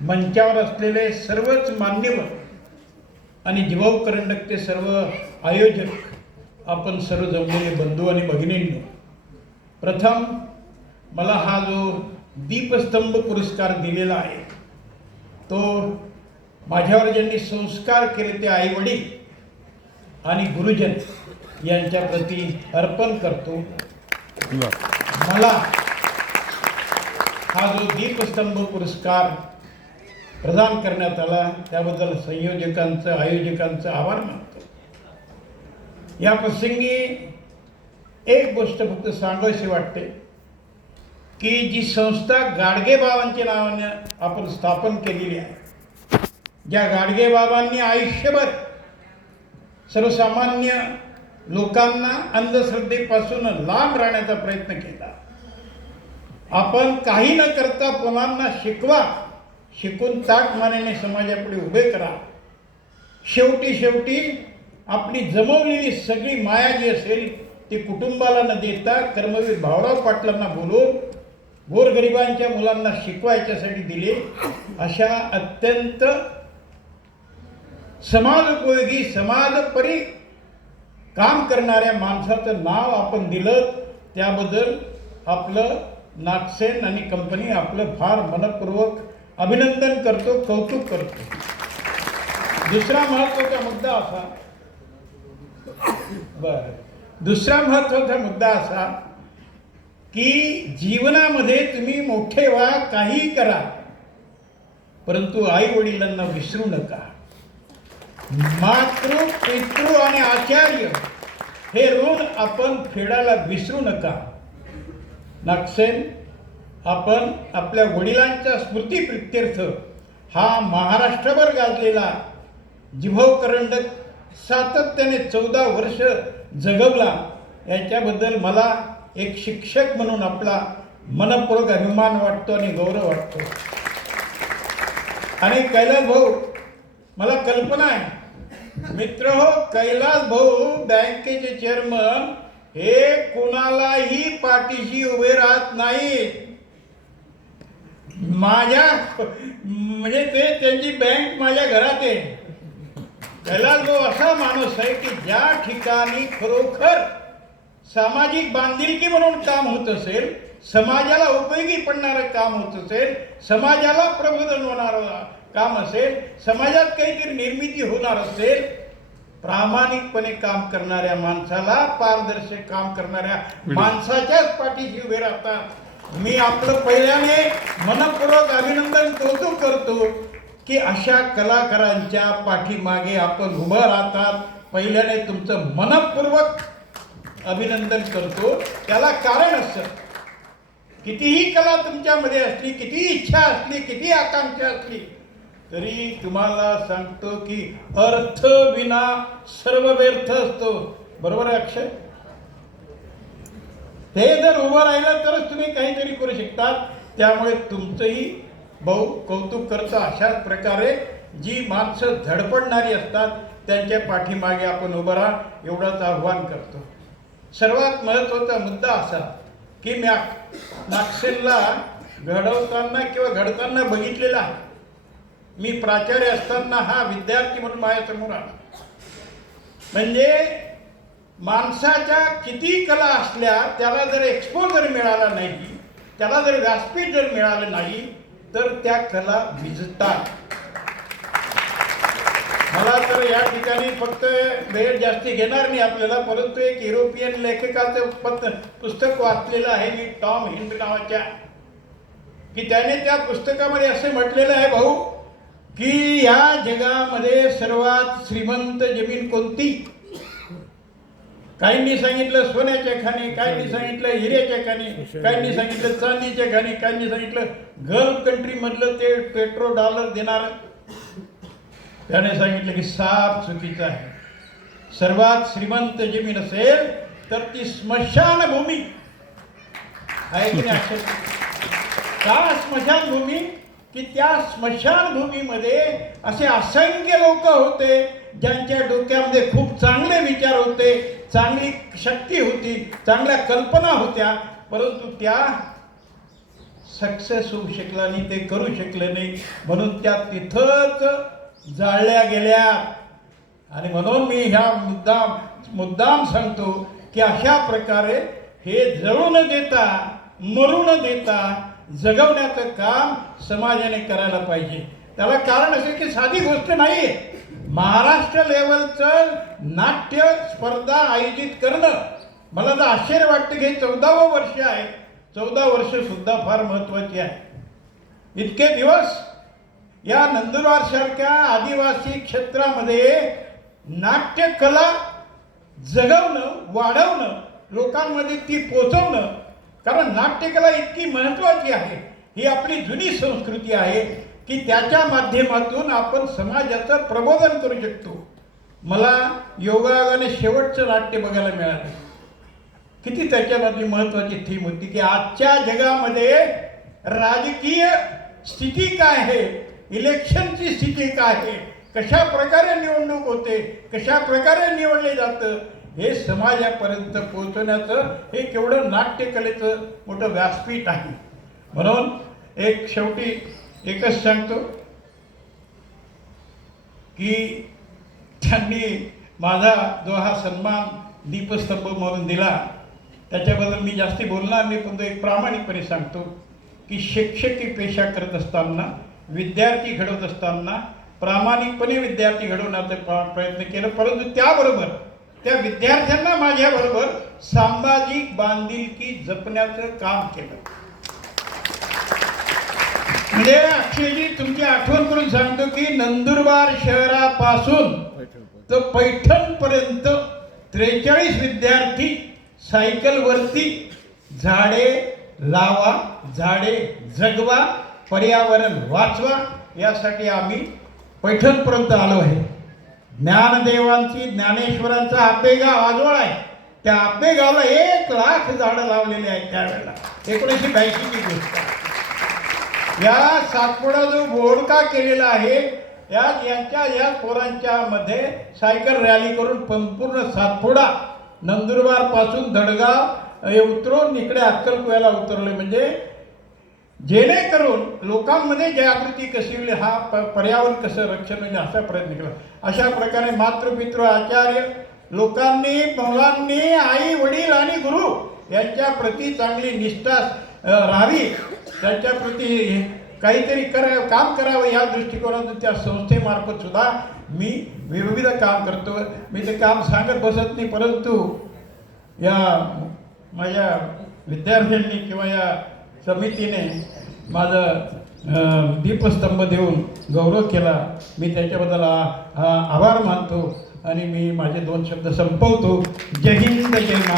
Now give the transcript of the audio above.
मंचावर असलेले सर्वच मान्यवर आणि जिभाऊ करंडकचे सर्व आयोजक, आपण सर्व जमलेले बंधू आणि भगिनींनो, प्रथम मला हा जो दीपस्तंभ पुरस्कार दिलेला आहे तो माझ्यावर ज्यांनी संस्कार केले ते आईवडील आणि गुरुजन यांच्या प्रती अर्पण करतो. मला हा जो दीपस्तंभ पुरस्कार प्रदान करण्यात आला त्याबद्दल संयोजकांचं, आयोजकांचं आभार मानतो. या प्रसंगी एक गोष्ट फक्त सांगावीशी वाटते की जी संस्था गाडगे बाबांच्या नावाने आपण स्थापन केलेली आहे, ज्या गाडगे बाबांनी आयुष्यभर सर्वसामान्य लोकांना अंधश्रद्धेपासून लांब राहण्याचा प्रयत्न केला. आपण काही न करता मुलांना शिकवा, शिकून ताकमानेने समाजापुढे उभे करा. शेवटी आपली जमवलेली सगळी माया जी असेल ती कुटुंबाला न देता कर्मवीर भाऊराव पाटलांना बोलून गोरगरिबांच्या मुलांना शिकवायच्यासाठी दिले. अशा अत्यंत समाजोपयोगी, समाजपरी काम करणाऱ्या माणसाचं नाव आपण दिलं त्याबद्दल आपलं नागसेन आणि कंपनी आपलं फार मनपूर्वक अभिनंदन करतो, कौतुक करतो. दुसरा महत्त्वाचा मुद्दा असा की जीवनामध्ये तुम्ही मोठे व्हा, काहीही करा, परंतु आई वडिलांना विसरू नका. मातृ, पितृ आणि आचार्य हे ऋण आपण फेडायला विसरू नका. नागसेन, आपण आपल्या वडिलांच्या स्मृतीप्रित्यर्थ हा महाराष्ट्रभर गाजलेला जिभाऊ करंडक सातत्याने 14 वर्ष जगवला. याच्याबद्दल मला एक शिक्षक म्हणून आपला मनपूर्वक अभिमान वाटतो आणि गौरव वाटतो. आणि कैलास भाऊ, मला कल्पना आहे मित्र हो, कैलास भाऊ बँकेचे चेअरमन हे कोणालाही पाठीशी उभे राहत नाहीत. माझ्या म्हणजे त्यांची बँक माझ्या घरात आहे. कैलास भाऊ असा माणूस आहे की ज्या ठिकाणी खरोखर सामाजिक बांधिलकी म्हणून काम होत असेल, समाजाला उपयोगी पडणारं काम होत असेल, समाजाला प्रबोधन होणारं काम असेल, समाजात काहीतरी निर्मिती होणार असेल, प्रामाणिकपणे काम करणाऱ्या माणसाला, पारदर्शक काम करणाऱ्या माणसाच्याच पाठीशी उभे राहतात. मी आपलं पहिल्याने मनपूर्वक अभिनंदन, कौतुक करतो की अशा कलाकारांच्या पाठीमागे आपण उभं राहतात. पहिल्याने तुमचं मनपूर्वक अभिनंदन करतो. त्याला कारण असतं, कितीही कला तुमच्यामध्ये असली, कितीही इच्छा असली, कितीही आकांक्षा असली, तरी तुम्हाला सांगतो की अर्थ विना सर्व व्यर्थ असतो. बरोबर आहे अक्षय? ते जर उभं राहिलं तरच तुम्ही काहीतरी करू शकतात. त्यामुळे तुमचंही भाऊ कौतुक करतो. अशाच प्रकारे जी माणसं धडपडणारी असतात त्यांच्या पाठीमागे आपण उभं राहा, एवढंच आव्हान करतो. सर्वात महत्त्वाचा मुद्दा असा की मी नागसेनला घडवताना किंवा घडताना बघितलेला आहे. मी प्राचार्य असताना हा विद्यार्थी म्हणून माझ्यासमोर आला. म्हणजे माणसाच्या किती कला असल्या, त्याला जर एक्सपोजर मिळाला नाही, त्याला जर व्यासपीठ जर मिळालं नाही तर त्या कला विझतात. मला तर या ठिकाणी फक्त वेळ जास्ती घेणार नाही आपल्याला, परंतु एक युरोपियन लेखकाचं पुस्तक वाचलेलं आहे मी, टॉम हिंड नावाच्या, की त्याने त्या पुस्तकामध्ये असे म्हटलेलं आहे भाऊ की या जगामध्ये सर्वात श्रीमंत जमीन कोणती? काहींनी सांगितलं सोन्याच्या खाणी, काहींनी सांगितलं हिऱ्याच्या खाणी, काहींनी सांगितलं चांदीच्या खाणी, काहींनी सांगितलं गल्फ कंट्री मधलं ते पेट्रो डॉलर देणार. त्याने सांगितलं की साफ चुकीचं आहे. सर्वात श्रीमंत जमीन असेल तर ती स्मशानभूमी आहे की नाही? का स्मशानभूमी? की त्या स्मशानभूमीमध्ये असे असंख्य लोक होते ज्यांच्या डोक्यामध्ये खूप चांगले विचार होते, चांगली शक्ती होती, चांगल्या कल्पना होत्या, परंतु त्या सक्सेस होऊ शकला नाही, ते करू शकले नाही, म्हणून त्या तिथंच जाळल्या गेल्या. आणि म्हणून मी ह्या मुद्दाम सांगतो की अशा प्रकारे हे जळू न देता, मरू न देता जगवण्याचं काम समाजाने करायला पाहिजे. त्याला कारण असे की साधी गोष्ट नाही. महाराष्ट्र लेवलचं नाट्य स्पर्धा आयोजित करणं, मला तर आश्चर्य वाटतं की 14वं वर्ष आहे. 14 वर्ष सुद्धा फार महत्वाची आहे. इतके दिवस या नंदुरबार सारख्या आदिवासी क्षेत्रामध्ये नाट्यकला जगवणं, वाढवणं, लोकांमध्ये ती पोचवणं, कारण नाट्यकला इतकी महत्वाची आहे. ही आपली जुनी संस्कृती आहे की त्याच्या माध्यमातून आपण समाजाचं प्रबोधन करू शकतो. मला योगायोगाने शेवटचं नाट्य बघायला मिळालं. किती त्याच्यामधली महत्वाची थीम होती की आजच्या जगामध्ये राजकीय स्थिती काय आहे, इलेक्शनची स्थिती काय आहे, कशा प्रकारे निवडणूक होते, कशा प्रकारे निवडले जातं, हे समाजापर्यंत पोहोचवण्याचं हे केवढं नाट्यकलेचं मोठं व्यासपीठ आहे. म्हणून एक शेवटी एकच सांगतो की त्यांनी माझा जो हा सन्मान दीपस्तंभ म्हणून दिला त्याच्याबद्दल मी जास्ती बोलणार नाही, पण तो एक प्रामाणिकपणे सांगतो की शिक्षकी पेशा करत असताना, विद्यार्थी घडवत असताना प्रामाणिकपणे विद्यार्थी घडवण्याचा प्रयत्न केला, परंतु त्याबरोबर त्या विद्यार्थ्यांना माझ्याबरोबर सामाजिक बांधिलकी जपण्याचं काम केलं. म्हणजे अक्षयजी तुमची आठवण करून सांगतो की नंदुरबार शहरापासून तर पैठणपर्यंत 43 विद्यार्थी सायकलवरती झाडे लावा, झाडे जगवा, पर्यावरण वाचवा यासाठी आम्ही पैठणपर्यंत आलो आहे. ज्ञानदेवांची, ज्ञानेश्वरांचा आंबेगाव आजोळ आहे. त्या आंबेगावला 1 लाख झाडं लावलेली आहेत त्यावेळेला. 1982 ची गोष्ट. या सातपुडा जो बोडका केलेला आहे या पोरांच्या मध्ये सायकल रॅली करून संपूर्ण सातपुडा नंदुरबार पासून धडगाव उतरून इकडे अक्कलकुव्याला उतरले. म्हणजे जेणेकरून लोकांमध्ये जागृती कशी होईल, हा पर्यावरण कसं रक्षण होईल असा प्रयत्न केला. अशा प्रकारे मातृपितृ आचार्य लोकांनी, मुलांनी, आई वडील आणि गुरु यांच्या प्रती चांगली निष्ठा राहावी, त्यांच्या प्रती काहीतरी काम करावं या दृष्टिकोनातून त्या संस्थेमार्फत सुद्धा मी विविध काम करतो. मी ते काम सांगत बसत नाही, परंतु या माझ्या विद्यार्थ्यांनी किंवा या समितीने माझं दीपस्तंभ देऊन गौरव केला. मी त्याच्याबद्दल आभार मानतो आणि मी माझे 2 शब्द संपवतो. जय हिंद, जय महाराष्ट्र.